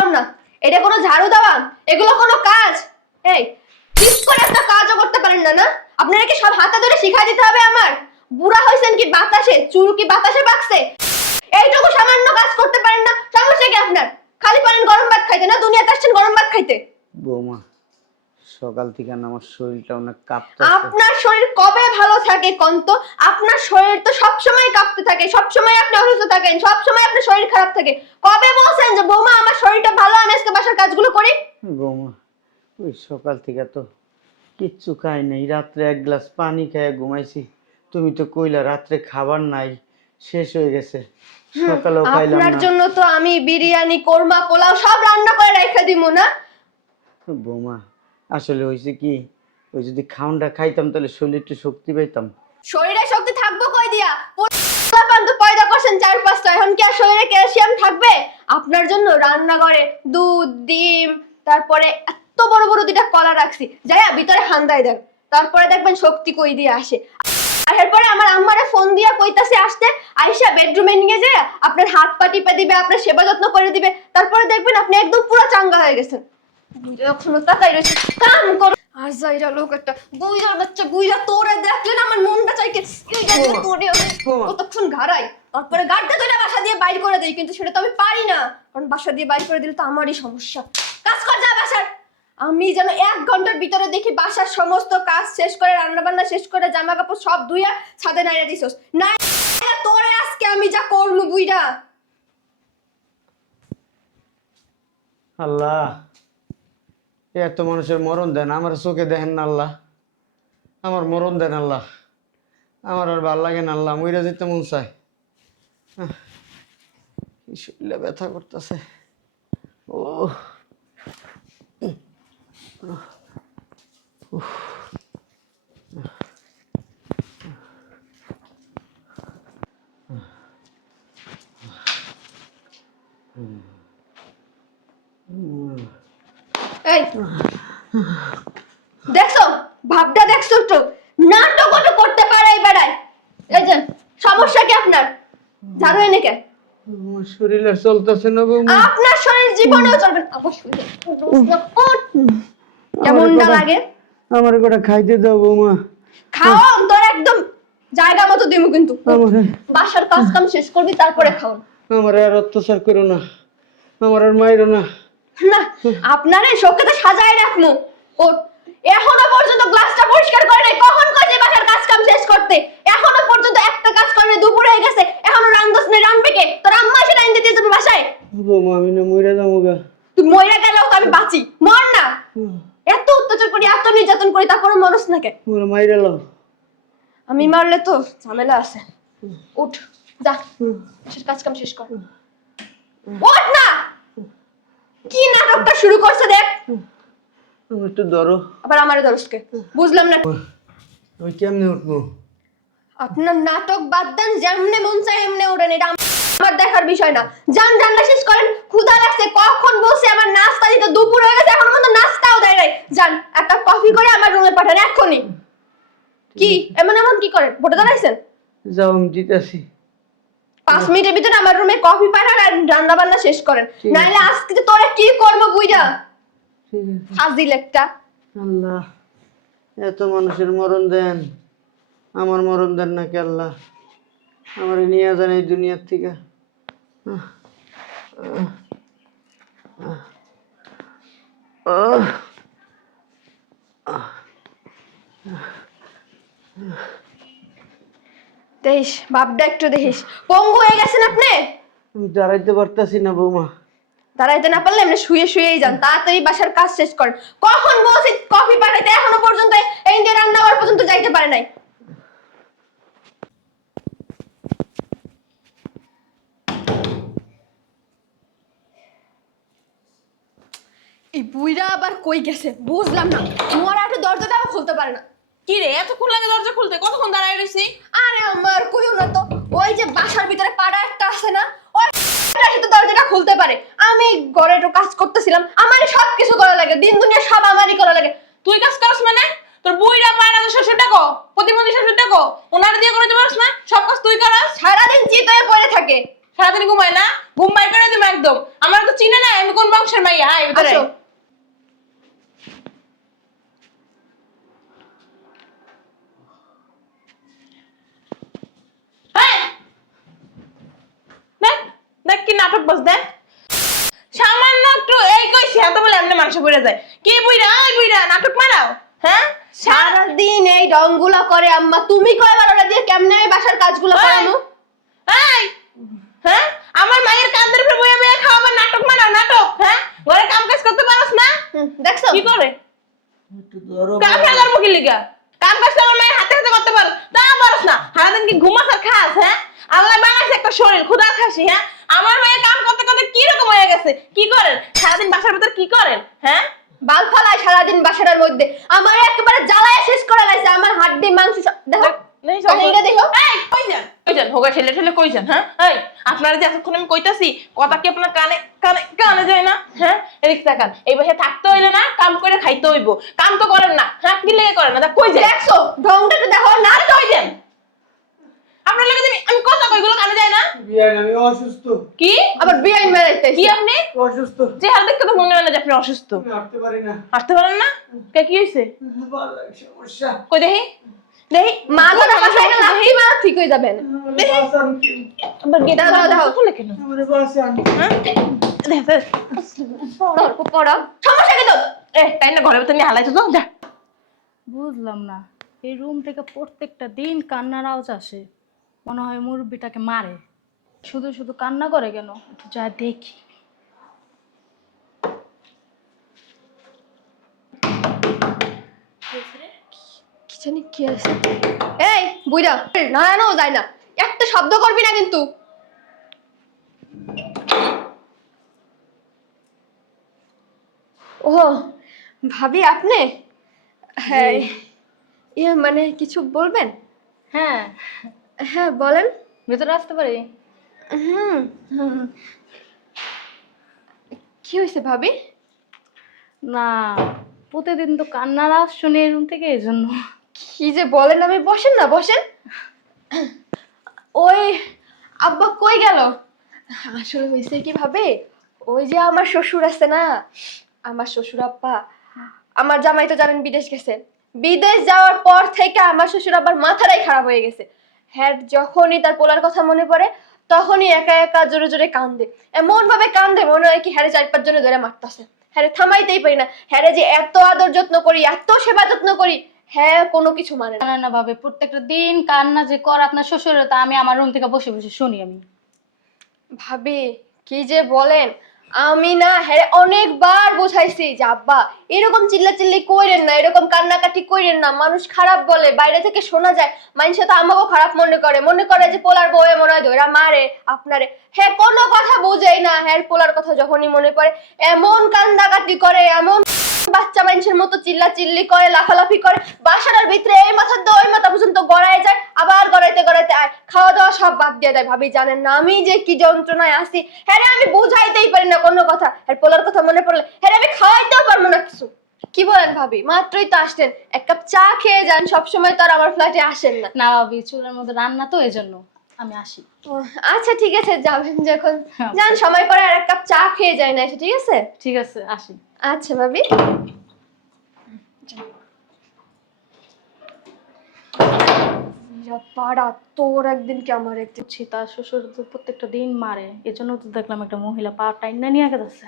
বুঝলাম না, এটা কোনো ঝাড়ু দেওয়া? এগুলো কোনো কাজ? এই ঠিক করে একটা কাজও করতে পারেন না? না আপনারা কি সব হাতে ধরে শিখাই দিতে হবে আমার? বুড়া হইছেন কি বাতাসে? চুল কি বাতাসে বাকছে? এইটুকু সামান্য কাজ করতে পারেন না? সমস্যা কি আপনার? খালি পারেন গরম ভাত খাইতে, না দুনিয়াতে আসছেন গরম ভাত খাইতে? বৌমা, সকাল থেকে না আমার শরীরটা অনেক কাঁপতেছে। আপনার শরীর কবে ভালো থাকে কন্ত? আপনার শরীর তো সব সময় কাঁপতে থাকে, সব সময় আপনি অসুস্থ থাকেন, সব সময় আপনার শরীর খারাপ থাকে। কবে বলছেন যে বৌমা আমার শরীরটা ভালো, আমি আজকে বাসার কাজগুলো করি? বৌমা, ওই সকাল থেকে তো কিচ্ছু খাই নাই, রাত্রে এক গ্লাস পানি খেয়ে ঘুমাইছি। তুমি তো কইলা রাত্রে খাবার নাই, শেষ হয়ে গেছে, সকালেও খাইলাম আপনার না। জন্য তো আমি বিরিয়ানি, কোরমা, পোলাও সব রান্না করে রেখে দিমু না? বৌমা, আসলে হয়েছে কি, ওই যদি খাওনটা খাইতাম তাহলে শরীরে একটু শক্তি পাইতাম। শরীরে শক্তি থাকবো কই দিয়া? পোলাপান তো পয়দা করছেন 4-5টা, এখন কি আর শরীরে ক্যালসিয়াম থাকবে? আপনার জন্য রান্না করে দুধ, ডিম, তারপরে এত বড় বড় দুইটা কলা রাখছি, যাইয়া ভিতরে হান্দাই দেন, তারপরে দেখবেন শক্তি কই দিয়ে আসে। আর এরপরে আমার আম্মারে ফোন দিয়া কইতাছে আসতে, আইসা বেডরুমে নিয়ে যায় আপনার হাত পা টিপে দিবে, আপনার সেবা যত্ন করে দিবে, তারপরে দেখবেন আপনি একদম পুরো চাঙ্গা হয়ে গেছেন। এখনো তাকাই রয়েছে, কাম করো। আর যাইরা লোক একটা বুইড়ার বাচ্চা, বুইড়া তোরে দেখলে না আমার মনটা চাইকে তোরে কতক্ষণ ঘাড়াই, তারপরে গাড়টা তোরা বাসা দিয়ে বাইর করে দেই, কিন্তু সেটা তো আমি পারি না, কারণ বাসা দিয়ে বাইর করে দিলে তো আমারই সমস্যা। কাজ কর যা বাসার। আমি যেন 1 ঘন্টার ভিতরে দেখি বাসার সমস্ত কাজ শেষ করে, রান্না বান্না শেষ করে, জামা কাপড় সব ধুইয়া ছাদে নাইরা দিছস না। তোরে আজকে আমি যা করমু বুইড়া। আল্লাহ, এত মানুষের মরণ দেন, আমার চোখে দেখেন না আল্লাহ, আমার মরণ দেন আল্লাহ, আমার আর ভাল লাগে না আল্লাহ, মইরা যেতে মন চায়। কি শরীরে ব্যথা করতেছে। ও এই দেখছো ভাবটা, দেখছো তো নাটক তো করতে পারে বেড়ায়। এই যে সমস্যা কি আপনার? ঝাড়ু এনে কে? আমার শরীরে চলতেছে না বৌমা। আপনার শরীর জীবনেও চলবে না। অবশ্যই কেমনটা লাগে? আমার গোটা খাইতে দাও বৌমা। খাও তোর একদম জায়গা মতো দিমু, কিন্তু আমারে বাসার কাজ কাম শেষ করবি তারপরে খাও। আমার আর অত্যাচার করো না, আমার আর মাইরো না। না আপনারে শোকেতে সাজায় রাখমু। ও এখনো পর্যন্ত গ্লাসটা পরিষ্কার করে নাই, কখন কইছে বাসার কাজ কাম শেষ করতে? এখনো পর্যন্ত একটা কাজ করে নাই, দুপুর হয়ে গেছে, এখনো রান্ধস নাই। রান্ধবে কে? তোর আম্মা এসে রাইন দিতে যাবে বাসায়? বৌমা, আমি না মইরা যাবো গা। তুই মইরা গেলেও তো আমি বাঁচি, মর না। এত অত্যাচার করি, এত নির্যাতন করি, তারপরে মরস না কে? মোরা মাইরা লাও। আমি মারলে তো ঝামেলা আছে। উঠ যা, বাসার কাজ কাম শেষ কর। ওঠ না, কি নাটকটা শুরু করছে দেখ। তুমি একটু ধরো। আবার আমারে দরজকে বুঝলাম না। আমি কেমনে উঠবো? আপনার নাটক বাদ দেন, যেমনে মন চায় এমনে ওঠেন, এটা আমার দেখার বিষয় না। যান রান্না শেষ করেন, ক্ষুধা লাগছে, কখন বলছে আমার নাস্তা দিতে, দুপুর হয়ে গেছে এখনো পর্যন্ত নাস্তাও দেয় নাই। যান এক কাপ কফি করে আমার রুমে পাঠান এক্ষুনি। কি এমন এমন কি করেন? ভোটে দাঁড়াইছেন? যাও, আমি দিতেছি। 5 মিনিটের ভিতরে আমার রুমে কফি পাঠান আর রান্না বান্না শেষ করেন, নাহলে আজকে যে তোরা কি করবো বুইড়া। ফাজিল একটা। আল্লাহ, এত মানুষের মরণ দেন, আমার মরণ দেন নাকি আল্লাহ? আমার নিয়ে যান এই দুনিয়ার থেকে। দেখিস বাপটা একটু দেখিস, পঙ্গু হয়ে গেছেন আপনি। আমি দাঁড়াইতে পারতাছি না বৌমা। দাঁড়াইতে না পারলে এমনি শুয়ে শুয়েই যান, তাড়াতাড়ি বাসার কাজ শেষ করেন। কখন বলছি কফি পাঠাইতে, এখনো পর্যন্ত এই যে রান্নাঘর পর্যন্ত যাইতে পারে নাই। এই বুইরা আবার কই গেছে বুঝলাম না, মোরা একটু দরজাটাও খুলতে পারে না। কি রে, এতক্ষণ লাগে দরজা খুলতে? কতক্ষণ দাঁড়ায় রইছি? আরে আমার কইও না তো, ওই যে বাসার ভিতরে পাড়া একটা আছে না, ওই তো দরজাটা খুলতে পারে। আমি ঘরে একটু কাজ করতেছিলাম, আমারই সব কিছু করা লাগে, দিন দুনিয়া সব আমারই করা লাগে। তুই কাজ করস মানে? তোর বুইড়া মায়ের আগে শ্বশুরটা কো, প্রতিবন্ধী শ্বশুরটা কো, ওনার দিয়ে করে দিবস না? সব কাজ তুই করস? সারাদিন চিত হয়ে পড়ে থাকে। সারাদিন ঘুমায় না, ঘুম বাই করে দিম একদম। আমার তো চিনে না আমি কোন বংশের মাইয়া। আয় ভিতরে আসো। এই, দেখ দেখ কি নাটক বস দেখ। সামান্য একটু এই কইছি এত বলে এমনি মাংস পড়ে যায়। কি বুইরা ওই বুইরা নাটক মারাও, হ্যাঁ? সারাদিন এই ঢংগুলা করে আম্মা, তুমি কয়বার ওরা দিয়ে কেমনে আমি বাসার কাজগুলো ওই, করামু? এই, হ্যাঁ? আমার মায়ের কাঁধের উপরে বইয়া বইয়া খাওয়াবার নাটক মারাও নাটক, হ্যাঁ? ঘরে কাম কাজ করতে পারোস না? দেখছো? কি করে? একটু ধরো কাম বউ। ফেলার মুখে লিগা। কাম কাজ তো আমার মায়ের হাতে হাতে করতে পারো। তা পারোস না। সারাদিন কি ঘুমাস আর খাস, হ্যাঁ? আল্লাহ বানাইছে একটা শরীর, ক্ষুধা খাসি, হ্যাঁ? আমার মায়ের কাম করতে করতে কি রকম হয়ে গেছে? কি করেন? সারাদিন বাসার ভিতর কি করেন, হ্যাঁ? বাল ফালায় সারাদিন বাসাটার মধ্যে, আমার একেবারে জ্বালায় শেষ করে লাইছে, আমার হাড্ডি মাংস দেখো। নেই তাহলে এটা দেখো। এই কই যান? কই যান? হোগা ছেলে ছেলে কই যান, হ্যাঁ? এই আপনারা যে এতক্ষণ আমি কইতাছি কথা কি আপনার কানে কানে কানে যায় না, হ্যাঁ? এদিক তাকান। এই বাসায় থাকতে হইলে না কাম করে খাইতে হইব। কাম তো করেন না, হ্যাঁ? কি লেগে করেন না? তা কই যান? দেখছো ঢংটা তো দেখো না। আর কই যান? আপনার লাগে আমি কথা কইগুলো কানে যায় না? বিয়ান আমি অসুস্থ। কি? আবার বিআইন মেরাইতে কি আপনি? অসুস্থ। যে হাল দেখতে তো মনে হয় না যে আপনি অসুস্থ। আমি হাঁটতে পারি না। আসতে পারেন না? কে কি হইছে? বাবার সমস্যা। কই দেখি? দেখি মাথাটা বাসায় গেলে আপনি মারা ঠিক হয়ে যাবেন। আমারে বাঁচান। আবার গেট দাও, দাও। খুলে কেন? আমারে বাঁচান। হ্যাঁ? দেখ দেখ। পড়ো সমস্যা কি তোর? তাই না ঘরের ভিতর নিয়ে হালাইছো তো যা। বুঝলাম না, এই রুম থেকে প্রত্যেকটা দিন কান্নার আওয়াজ আসে, মনে হয় মুরব্বিটাকে মারে। শুধু শুধু কান্না করে কেন? একটু যা দেখি। কি জানি কি আছে? এই বুইড়া নারায়ণও যায় না, একটা শব্দ করবি না কিন্তু। ও ভাবি আপনি? হ্যাঁ ইয়ে মানে কিছু বলবেন? হ্যাঁ, হ্যাঁ বলেন। ভেতরে আসতে পারি? হুম হুম। কি হয়েছে ভাবি? না, প্রতিদিন তো কান্নার আওয়াজ শুনি এই রুম থেকে, এই জন্য। কি যে বলেন, আমি বসেন না বসেন। ওই আব্বা কই গেল? আসলে হয়েছে কি ভাবে, ওই যে আমার শ্বশুর আছে না, আমার শ্বশুর আব্বা, আমার জামাই তো জানেন বিদেশ গেছে। বিদেশ যাওয়ার পর থেকে আমার শ্বশুর আব্বার মাথাটাই খারাপ হয়ে গেছে। হ্যাঁ যখনই তার পোলার কথা মনে পড়ে তখনই একা একা জোরে জোরে কান্দে, এমন ভাবে কান্দে মনে হয় কি হ্যারে 4-5 জনে ধরে মারতেছে। হ্যাঁ থামাইতেই পারি না, হ্যাঁ যে এত আদর যত্ন করি, এত সেবা যত্ন করি, হ্যাঁ কোনো কিছু মানে না। না না ভাবে, প্রত্যেকটা দিন কান্না যে কর আপনার শ্বশুরের, তা আমি আমার রুম থেকে বসে বসে শুনি আমি। ভাবি কি যে বলেন, আমি না হ্যাঁ অনেকবার বোঝাইছি যে আব্বা এরকম চিল্লাচিল্লি কইরেন না, এরকম কান্নাকাটি কইরেন না, মানুষ খারাপ বলে, বাইরে থেকে শোনা যায়, মানুষে তো আমাকেও খারাপ মনে করে যে পোলার বউয়ে মনে হয় ধরা মারে আপনারে। হ্যাঁ কোনো কথা বোঝেই না, হ্যাঁ পোলার কথা যখনই মনে পড়ে এমন কান্নাকাটি করে, এমন বাচ্চা মানুষের মতো চিল্লাচিল্লি করে, লাফালাফি করে, বাসাটার ভিতরে এই মাথা দিয়ে ওই মাথা পর্যন্ত গড়ায় যায়, আবার গড়াইতে গড়াইতে আয়, খাওয়া দাওয়া সব বাদ দিয়ে দেয়। ভাবি জানেন না আমি যে কি যন্ত্রণায় আছি, হ্যাঁ রে, আমি বুঝাইতেই পারি না কোনো কথা। হ্যাঁ পোলার কথা মনে পড়লে হ্যাঁ রে, আমি খাওয়াইতেও পারবো না কিছু। কি বলেন ভাবি, মাত্রই তো আসতেন, এক কাপ চা খেয়ে যান, সবসময় তো আর আমার ফ্ল্যাটে আসেন না। না ভাবি, চুলের মধ্যে রান্না তো, এই জন্য আমি আসি। ও, আচ্ছা ঠিক আছে যাবেন যখন হ্যাঁ। যান, সময় করে আর এক কাপ চা খেয়ে যায় না এসে, ঠিক আছে? ঠিক আছে, আসি। আচ্ছা ভাবি। পাড়া তোর একদিন কি আমার একদিন। বুঝছি, তার শ্বশুর তো প্রত্যেকটা দিন মারে, এই জন্য তো দেখলাম একটা মহিলা পা টাইনা নিয়ে গেছে।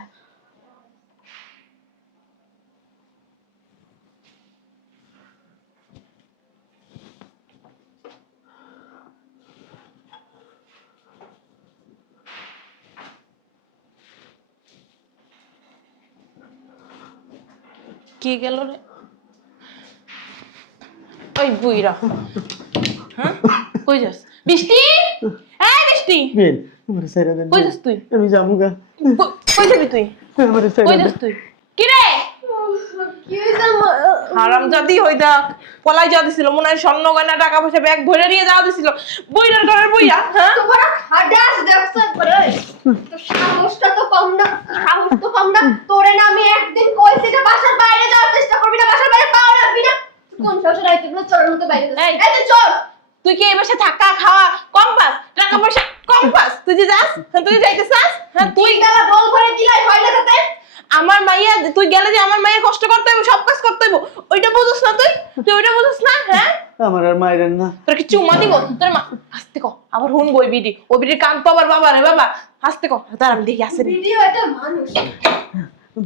কি গেল রে? ওই বুইরা, হ্যাঁ? কই যাস? বৃষ্টি, এই বৃষ্টি, বিয়ান আমারে ছাইরা দেন। কই যাস তুই? আমি যাবো গা। কই যাবি তুই? আমারে ছাইরা কই দেন। যাস তুই? কি রে? কি হয়েছে? হারামজাদি হইদা পলাই যাওয়া দিছিল, মনে হয় স্বর্ণ গয়না টাকা পয়সা ব্যাগ ভরে নিয়ে যাওয়া দিছিল। বইরার ঘরের বইয়া, হ্যাঁ? তোমার খাডাস দেখছ করে, তো সাহসটা তো কম না, সাহস তো কম না। তোরে না আমি একদিন কইছি যে বাসার বাইরে যাওয়ার চেষ্টা করবি না, বাসার বাইরে পাও রাখবি না। কোন শাশুড়ি আইতেগুলো চোরের মতো বাইরে যাচ্ছে। এই। এই যে চোর, তুই কি এই বাসায় থাকা খাওয়া কম পাস, টাকা পয়সা কম পাস? তুই যে যাস তুই যাইতে চাস? হ্যাঁ তুই গেলা বল করে দিলাই হয় না তাতে আমার মাইয়া, তুই গেলে যে আমার মাইয়া কষ্ট করতে হইব, সব কাজ করতে হইব, ওইটা বুঝছ না তুই? তুই ওইটা বুঝছ না? হ্যাঁ আমার আর মাইরেন না। তোর কি চুমা দিব? তোর মা আস্তে ক, আবার হুন বই বিডি, ও বিডির কান তো আবার বাবা রে বাবা, আস্তে ক, তার আমি দেখি আসে নি। ভিডিও এটা মানুষ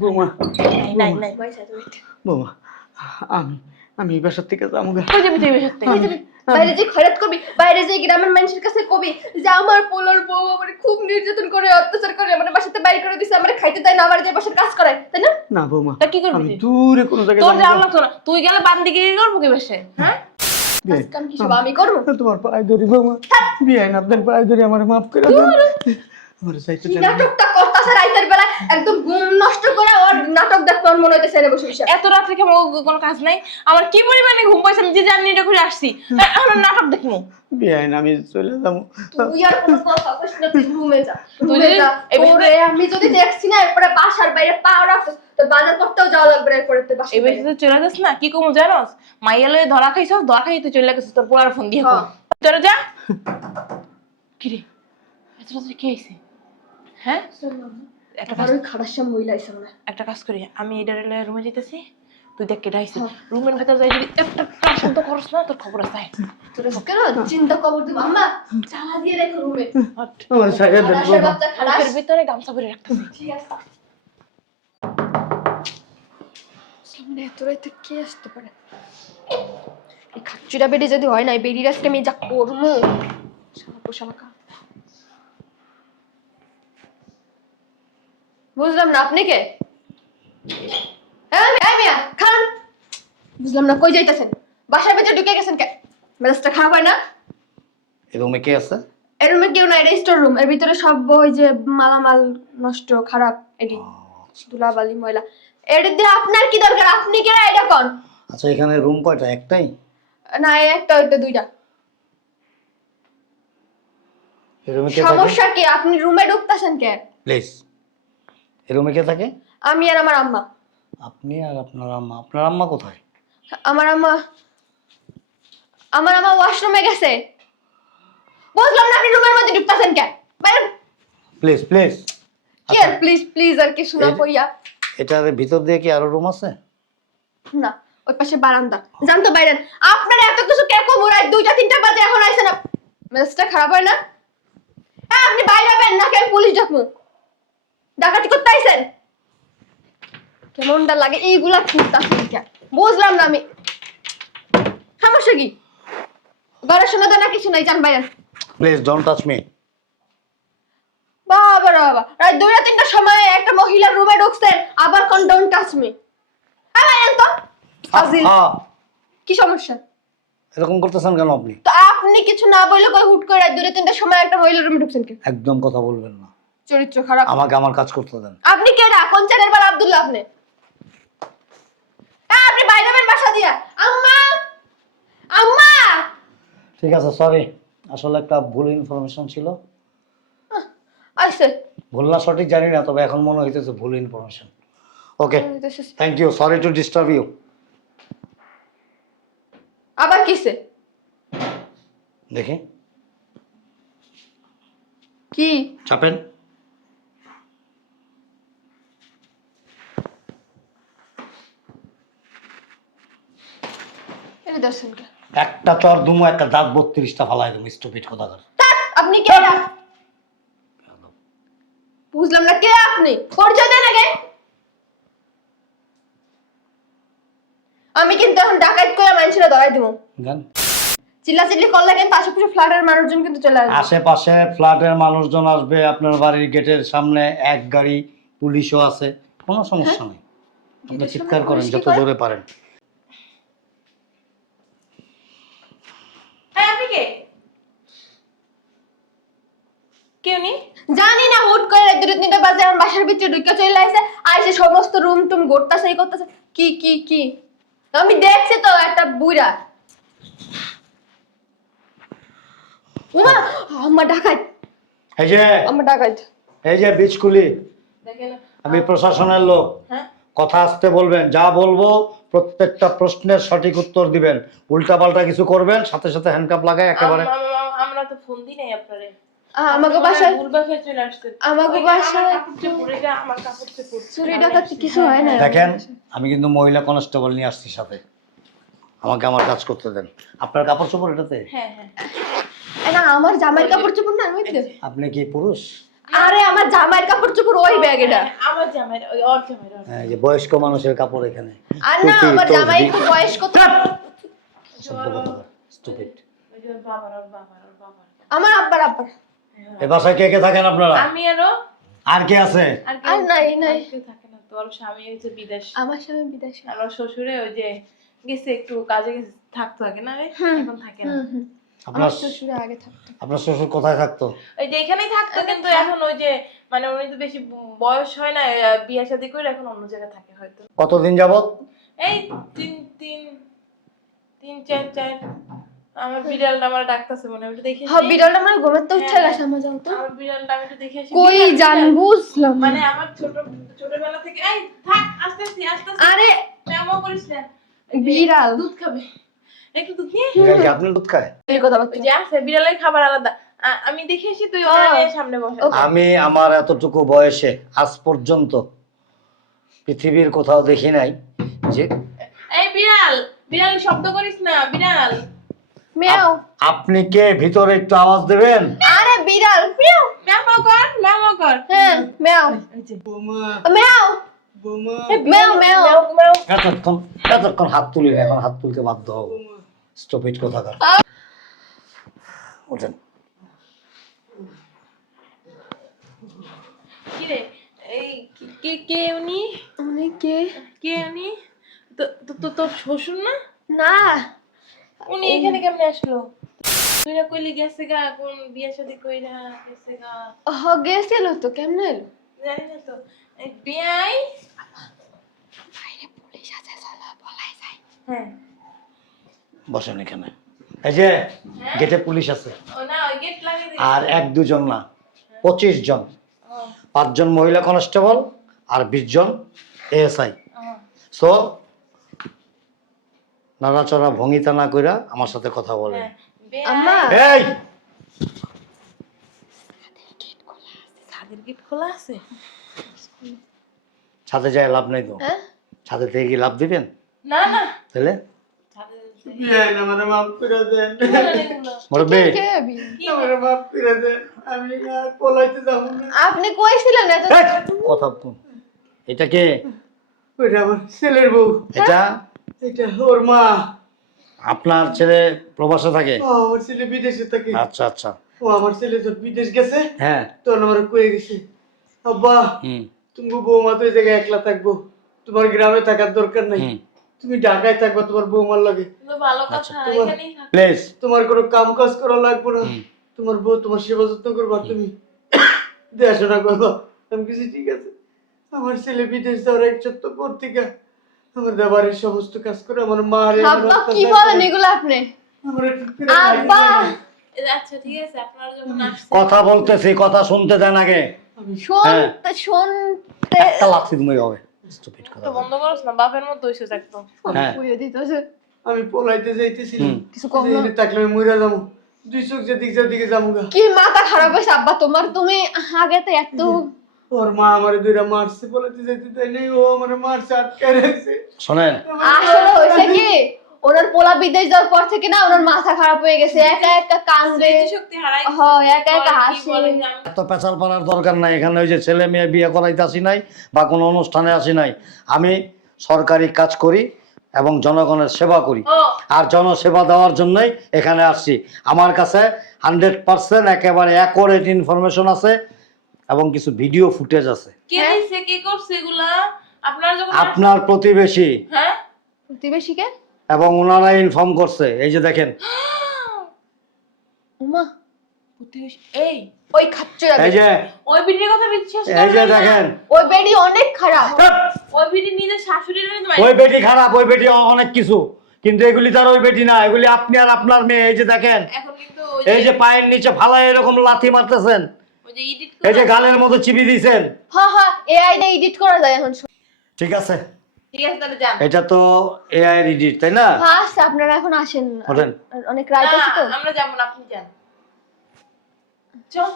বৌমা নাই নাই বৌমা, আমি এই বাসার থেকে যাবো গা। কই যাবি তুই বেশি তুই যাবি বাইরে যে খয়রাত করবি, বাইরে যে গ্রামের মানুষের কাছে কবি যে আমার পোলার বউ আমার খুব নির্যাতন করে, অত্যাচার করে, আমার বাসাতে বাইরে করে দিছে, আমার খাইতে দেয় না, আবার যে বাসার কাজ করায়, তাই না? না বৌমা, তা কি করবি আমি তুই? দূরে কোনো জায়গায় তোর যাবো যাওয়ার গা। লাগতো না, তুই গেলে বান্দিগিরি করবো কি বেশে? হ্যাঁ কাম কি সব আমি করবো? তোমার পায়ে ধরি বৌমা, বিয়াইন আপনার পায়ে ধরি, আমার মাফ করে দেন। আমার চাইতে কি চাই না। নাটকটা করতাছে রাইতের বেলা, একদম ঘুম নষ্ট করে ওর নাটক দেখতে ওর মনে হইতেছে না বসে বসে। এত রাত্রে কি আমার কোনো কাজ নাই? আমার কি পরিমাণে ঘুম পাইছে, আমি যে জানি এটা করে আসছি, আমার নাটক দেখবো। বিয়াইন আমি চলে যাবো। তুই আর কোনো কথা কইস না, তুই ঘুমে যা, তুই ঘুমে যদি- যা। এবার- ওরে আমি যদি দেখছি না এরপরে বাসার বাইরে পা রাখছিস তো বাজার করতেও যাওয়া লাগবে না, এরপরে তুই বাসার এবার বাইরে। তুই চলে যাস না, কি কমু জানোস? মাইয়া লয়ে ধরা খাইছস, ধরা খাই তুই চলে গেছিস, তোর পোলার ফোন দিয়ে কম। তোরা যা। কি রে, এত রাত্রে কি হয়েছে? হ্যাঁ একটা আর ওই খারাপ মহিলা আইসা মনে হয়। একটা কাজ করি, আমি এটা রুমে যেতেছি, তুই দেখ কেটে আইসি, রুমের ভেতর যাই, যদি একটা কাজ শব্দ করস না, তোর খবর আছে। তোর কেন চিন্তা খবর দিব আম্মা, চালা দিয়ে রেখো রুমে। আমার চাইতে দেন খারাপের বৌমা। বাচ্চা খারাপ। মুখের ভিতরে গামছা ভরে রাখতেছি। ঠিক আছে। সামনে এত রাইতে কে আসতে পারে? এই খাচ্চুরা বেডি যদি হয় না, এই বেডির আজকে আমি যা করবো। শালা পোশাকা। বুঝলাম না আপনি কে? এই মিয়া খান। বুঝলাম না কই যাইতেছেন? বাসার ভেতর ঢুকে গেছেন কে? মেজাজটা খারাপ হয় না? এই রুমে কে আছে? এর রুমে কেউ নাই, স্টোর রুম, এর ভিতরে সব ওই যে মালামাল নষ্ট খারাপ, এডি ধুলাবালি ময়লা। এর দিয়ে আপনার কি দরকার? আপনি কেন এটা কোন? আচ্ছা এখানে রুম কয়টা? একটাই? না একটা ওইটা দুইটা। এই রুমে কে থাকে? সমস্যা কি? আপনি রুমে ঢুকতেছেন কে? প্লিজ, এই রুমে কে থাকে? আমি আর আমার আম্মা। আপনি আর আপনার আম্মা? আপনার আম্মা কোথায়? আমার আম্মা ওয়াশরুমে গেছে। বুঝলাম না আপনি রুমের মধ্যে ঢুকতেছেন কে? বাইরে। Please please. কি আর প্লিজ প্লিজ আর কি শোনা কইয়া? এটার ভিতর দিয়ে কি আরো রুম আছে? না, ওই পাশে বারান্দা। জান তো বাইরেন। আপনার এত কিছু কে কো মোরাই 2টা 3টা বাজে এখন আইছেন না। মেজাজটা খারাপ হয় না? হ্যাঁ আপনি বাইরে যাবেন না, কেন পুলিশ ডাকবো? ডাকাতি করতে আইছেন? কেমনটা লাগে এইগুলা খুঁজতাছেন কে? বুঝলাম না আমি। সমস্যা কি? ঘরে শুনে তো না কিছু নাই, জান Byron. Please don't touch me. বাবা রে বাবা, রাত 2টা 3টার সময় একটা মহিলার রুমে ঢুকছেন, আবার কোন ডোন্ট টাচ মি। হ্যাঁ বাইরেন তো। ফাজিল। কি সমস্যা? এরকম করতেছেন কেন আপনি? তো আপনি কিছু না বললে কই হুট করে রাত 2টা 3টার সময় একটা মহিলার রুমে ঢুকছেন কে? একদম কথা বলবেন না। চরিত্র খারাপ। আমাকে আমার কাজ করতে দেন। আপনি কেডা? কোন চ্যানেল বাল আব্দুল্লাহ আপনি? আপনি বাইরে বের বাসা দিয়া। আম্মা আম্মা ঠিক আছে, সরি, আসলে একটা ভুল ইনফরমেশন ছিল। আইছে। ভুল না সঠিক জানি না, তবে এখন মনে হইতেছে ভুল information. Okay, thank you, sorry to disturb you. আবার কিসে? দেখি, কি? চাপেন। এটা দর্শন কে? একটা চর দুমো, একটা দাঁত 32টা ফালাই দেবো, স্টুপিড কোথাকার। আপনি কেডা? বুঝলাম না কে আপনি? পরিচয় দেন আগে। আমি কিন্তু এখন ডাকাত করে মানুষরা ধরাই দিব। দেন। চিল্লাচিল্লি করলে কিন্তু আশেপাশে ফ্ল্যাটের মানুষজন কিন্তু চলে আসবে। আশেপাশে ফ্ল্যাটের মানুষজন আসবে, আপনার বাড়ির গেটের সামনে এক গাড়ি পুলিশও আছে, কোনো সমস্যা নেই। আপনি গেটের চিৎকার সামনে করেন পুলিশ কি যত করে? জোরে পারেন। হ্যাঁ আপনি কে? কেউ নেই? জানি না, হুট করে রাত 2টা 3টা বাজে আমার বাসার ভিতরে ঢুকে চলে আসে, আইসে সমস্ত রুম টুম গোটতাছে, এই করতেছে। কি কি কি? আমি দেখছি তো একটা বুইড়া। উমা আম্মা ডাকাত। এই ডাকাত। যে বিচকুলি, দেখেন। আমি প্রশাসনের লোক। হ্যাঁ কথা আসতে বলবেন, যা বলবো প্রত্যেকটা প্রশ্নের সঠিক উত্তর দিবেন। উল্টাপাল্টা কিছু করবেন, সাথে সাথে হ্যান্ডকাপ লাগায় একেবারে। আমরা তো ফোন দিই নাই আপনারে। আমাকে বাসায় ভুল বাসায় চলে আসছে। আমাকে ওই বাসায় আমার কাপড় চোপড়, এটা আমার কাপড় চোপড়। চুরি ডাকাতি কিছু হয় না। দেখেন আমি কিন্তু মহিলা কনস্টেবল নিয়ে আসছি সাথে, আমাকে আমার কাজ করতে দেন। আপনার কাপড় চোপড় এটাতে? হ্যাঁ হ্যাঁ। না আমার জামাইয়ের কাপড় চোপড় না আমি তো। আপনি কি পুরুষ? আরে আমার জামাইয়ের কাপড় চোপড় ওই ব্যাগ এটা। আমার জামাই, ওই ওর জামাই, ওর। হ্যাঁ, এই যে বয়স্ক মানুষের কাপড় এখানে। আর না টুপি, আমার জামাই তসবি। একটু বয়স্ক তো। Stupid। ওই যে ওর বাবার, ওর বাবার, ওর বাবার। আমার আব্বার আব্বার। এ বাসায় কে কে থাকেন আপনারা? আমি আরো আর কে আছে? আর আর নাই নাই। কেউ থাকে না। তোর স্বামী হচ্ছে বিদেশ, আমার স্বামী বিদেশে। আর ওর শ্বশুরে ওই যে গেছে একটু কাজে গেছে, থাকতো আগে না রে, এখন থাকে না। আপনার আমার শ্বশুর আগে থাকতো। আপনার শ্বশুর কোথায় থাকতো? ওই যে এখানেই থাকতো, কিন্তু এখন ওই যে মানে উনি তো বেশি বয়স হয় না, বিয়ে শাদী করে এখন অন্য জায়গায় থাকে হয়তো। কতদিন যাবত? এই তিন তিন তিন চার চার। আমার বিড়ালটা আমার ডাকতেছে মনে হয়, আমি একটু দেখে হ্যাঁ আসি। বিড়ালটা আমার ঘুমাতে উঠে গেছে আমার যাও তো। আমার বিড়ালটা আমি একটু দেখে আসি। কই বিড়াল, জান বিড়াল। বুঝলাম না। মানে আমার ছোটবেলা থেকে, এই থাক, আস্তে আস্তে আস্তে আস্তে আরে এমন করিস না। বিড়াল দুধ খাবে, একটু দুধ নিয়ে। বিড়াল কি আপনার দুধ খায়? এই কথা ওই যে আছে বিড়ালের খাবার আলাদা। আমি দেখে আসি, তুই ওরা নিয়ে সামনে বসে। আমি আমার এতটুকু বয়সে আজ পর্যন্ত পৃথিবীর কোথাও দেখি নাই যে এই বিড়াল, বিড়াল শব্দ করিস না, বিড়াল। মেও। আপনি কে ভিতরে একটু আওয়াজ দেবেন? আরে বিড়াল মেও। ম্যাও কর, ম্যাও কর। হ্যাঁ মেও এই যে মেও মেও মেও। ম্যাও। এতক্ষণ হাত তুলি না, এখন হাত তুলতে বাধ্য হব। স্টপিট কোথাকার। ওঠেন। কি রে, এই কে কে উনি? উনি কে? কে উনি? তো তোর শ্বশুর না? না উনি এখানে কেমনে আসলো? তুই না কইলি গেছে গা, কোন বিয়ে শাদী কইরা গেছে গা। গেছিল তো কেমনে এলো? জানি না তো। এই বিয়াই। বাইরে পুলিশ আছে চলো পলাই যাই। হ্যাঁ। বসেন এখানে। এই যে গেটে পুলিশ আছে, ও না, ওই গেট লাগিয়ে দে। আর 1-2 জন না, 25 জন। 5 জন মহিলা কনস্টেবল আর 20 জন এএসআই। সো নাড়াচড়া ভঙ্গিতা না কইরা আমার সাথে কথা বলেন। আম্মা এই ছাদের গেট খোলা আছে। ছাদে যায় লাভ নাই তো। হ্যাঁ ছাদে থেকে কি লাভ দিবেন? না না, তাহলে ছাদে আমারে মাফ করে দেন, মুরব্বি কে আবি? আমারে মাফ করে দেন, আমি আর পলাইতে যাব না। আপনি কইছিলেন এত এই, কথা বল। এটা কে? ওইটা আমার ছেলের বউ, এটা এটা ওর মা। আপনার ছেলে প্রবাসে থাকে? ও আমার ছেলে বিদেশে থাকে। আচ্ছা আচ্ছা। ও আমার ছেলে যখন বিদেশ গেছে হ্যাঁ। তখন আমার কয়ে গেছে, আব্বা হুম তুমি বৌমা তো এই জায়গায় একলা থাকবো, তোমার গ্রামে থাকার দরকার নাই, হুম। তুমি ঢাকায় থাকবা তোমার বৌমার লাগে। তো ভালো কথা, তোমার- এখানেই থাক। প্লিজ। তোমার কোনো কাম কাজ করা লাগবে না, হুম। তোমার বউ তোমার সেবা যত্ন করবা, তুমি দেখাশোনা করবা। আমি কিছু ঠিক আছে। আমার ছেলে বিদেশ যাওয়ার 1 সপ্তাহ পর থেকে আমার দেবারের সমস্ত কাজ করে আমার মা রে আব্বা কি বলেন এগুলো আপনি? আব্বা আচ্ছা ঠিক আছে, আপনারা যখন আসছেন। কথা বলতেছি, কথা শুনতে দেন আগে। হ্যাঁ। শুনতে একটা লাগছে তুমি হবে। স্টুপিড কথা। তো বন্ধ করছ না, বাপের মতো হইছে একদম। হ্যাঁ। কইয়া দিতেছে আমি পলাইতে যাইতেছিলাম, হুম। কিছু কম না। এখানে থাকলে আমি মইরা যাবো, 2 চোখ যেদিকে যাবো গা। কি মাথা খারাপ হয়েছে আব্বা তোমার? তুমি আগে তো এত ওর মা আমারে দুইটা মারছে, পলাইতে যাইতে দেয় নাই, ও আমারে মারছে, আটকে রাখছে। শোনেন, আসলে হয়েছে কি ওনার পোলা বিদেশ যাওয়ার পর থেকে না ওনার মাথা খারাপ হয়ে গেছে, একা একা কান্দে, শক্তি হারাই গেছে। হয় একা একা বলে কি হাসে। বলে যে আমি- এত পেঁচাল পাড়ার দরকার নাই। এখানে ওই যে ছেলে মেয়ে বিয়ে করাইতে আসি নাই বা কোনো অনুষ্ঠানে আসি নাই। আমি সরকারি কাজ করি এবং জনগণের সেবা করি, ও আর জনসেবা দেওয়ার জন্যই এখানে আসছি। আমার কাছে 100% একেবারে অ্যাকুরেট ইনফরমেশন আছে এবং কিছু ভিডিও ফুটেজ আছে। কে দিছে, কে করছে এগুলা? আপনারা যখন আপনার প্রতিবেশী হ্যাঁ প্রতিবেশীকে এবং ওনারা ইনফর্ম করছে। এই যে দেখেন, উমা প্রতিবেশী, এই ওই খাচ্চু এই যে ওই ভিডিওর কথা বিশ্বাস এই যে করবেন না। দেখেন, ওই বেডি অনেক খারাপ। ওই ভিডিও নিজের শাশুড়ির ওই বেটি খারাপ, ওই বেটি অনেক কিছু, কিন্তু এগুলি তার ওই বেটি না, এগুলি আপনি আর আপনার মেয়ে। এই যে দেখেন, এখন কিন্তু এই যে পায়ের নিচে ফালায় এরকম লাথি মারতেছেন, ওই যে এডিট এই যে গালের মতো চিবি দিয়েছেন। হ্যাঁ হ্যাঁ এআই দিয়ে এডিট করা যায় এখন। ঠিক আছে, ঠিক আছে তাহলে যান। এটা তো এআই এডিট, তাই না? ফার্স্ট আপনারা এখন আসেন, ওঠেন। অনেক রাইট আছে তো। আমরা যাবো না, আপনি যান। চল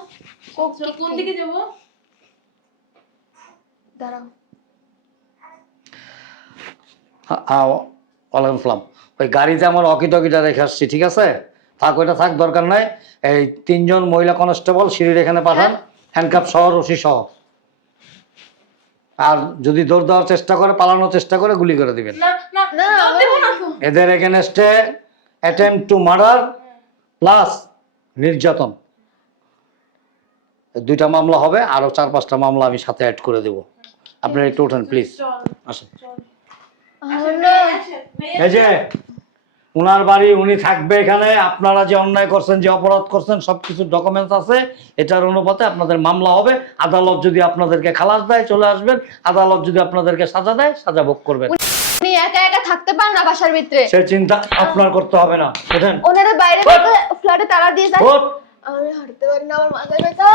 কোন দিকে যাব? দাঁড়াও। ওয়ালাইকুম আসসালাম। ওই গাড়িতে আমার অকিটকিটা রেখে আসছি, ঠিক আছে? থাক, ওইটা থাক, দরকার নাই। এই 3 জন মহিলা কনস্টেবল সিঁড়ির এখানে পাঠান, হ্যান্ডকাপ সহ, রশি সহ। আর যদি দৌড় দেওয়ার চেষ্টা করে, পালানোর চেষ্টা করে, গুলি করে দিবেন। না না না, না দেব না তো। এদের এগেনস্টে অ্যাটেম্পট টু মার্ডার প্লাস নির্যাতন, এই 2টা মামলা হবে। আরো 4-5টা মামলা আমি সাথে অ্যাড করে দেব। আপনারা একটু ওঠেন প্লিজ, চল আসেন। না, এই যে উনার বাড়ি, উনি থাকবে এখানে। আপনারা যে অন্যায় করছেন, যে অপরাধ করছেন, সবকিছু ডকুমেন্টস আছে। এটার অনুপাতে আপনাদের মামলা হবে। আদালত যদি আপনাদেরকে খালাস দেয়, চলে আসবেন। আদালত যদি আপনাদেরকে সাজা দেয়, সাজা ভোগ করবেন। উনি একা একা থাকতে পারেন না বাসার ভিতরে। সে চিন্তা আপনার করতে হবে না। ওঠেন, ওনারা বাইরে ফ্ল্যাটে তালা দিয়ে যায়। ওঠ। আমি হাঁটতে পারি না, আমার মাথায় ব্যথা।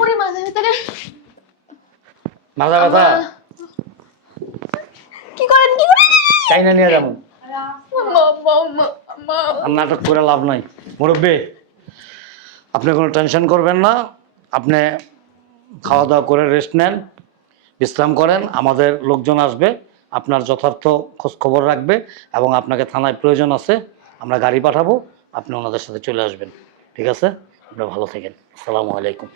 ওরে মাথায় ব্যথা। মাথা ব্যথা কি করেন কি করেন? তাই না, নিয়ে যাবো। মা আর নাটক করে লাভ নাই। মুরব্বী, আপনি কোনো টেনশন করবেন না। আপনি খাওয়া দাওয়া করে রেস্ট নেন, বিশ্রাম করেন। আমাদের লোকজন আসবে, আপনার যথার্থ খোঁজ খবর রাখবে, এবং আপনাকে থানায় প্রয়োজন আছে, আমরা গাড়ি পাঠাবো, আপনি ওনাদের সাথে চলে আসবেন। ঠিক আছে? আপনারা ভালো থাকেন। আসসালামু আলাইকুম।